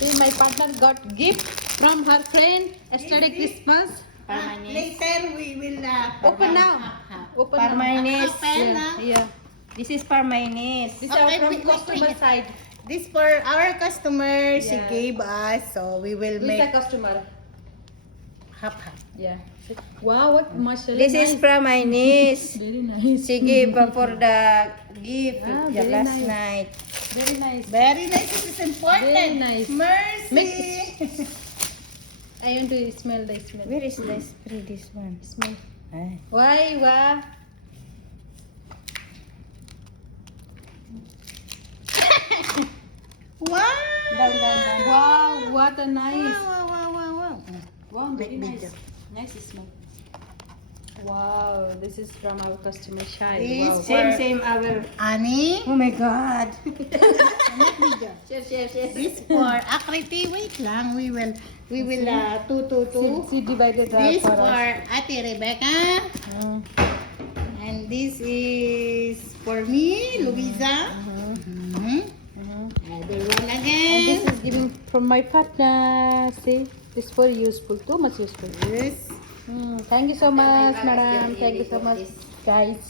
See, my partner got gift from her friend yesterday Christmas. Later we will Open now. Open now. Parmainis. Open now. Yeah. This is Parmainis. This Okay, is from wait. customer side. This for our customers she Yeah. gave us, so we will Who is the make customer? half. Yeah. Wow, what mashallah. This is nice. Parmainis. Very nice. She gave for the gift Ah, the very last nice. night. Very nice. Very nice. It is important. Very nice. Mercy. I want to smell the smell. Where is the spray this one? Smell. Ah. Why? Wow. Wow. Down, down, down. Wow, what a nice. Wow, wow, wow, wow. Wow, very Make nice. video. Nice smell. Wow, this is from our customer side. This Wow. Same, same our. Ani. Oh my God. Share, share, share. This for Akriti. Wait lang. We will two. She divided This for for us. Ate Rebecca. And this is for me, Luisa. Other one And again. this is giving from my partner. See, this is very useful, too much useful. Yes. Thank you so much, madam. Thank you so much, guys.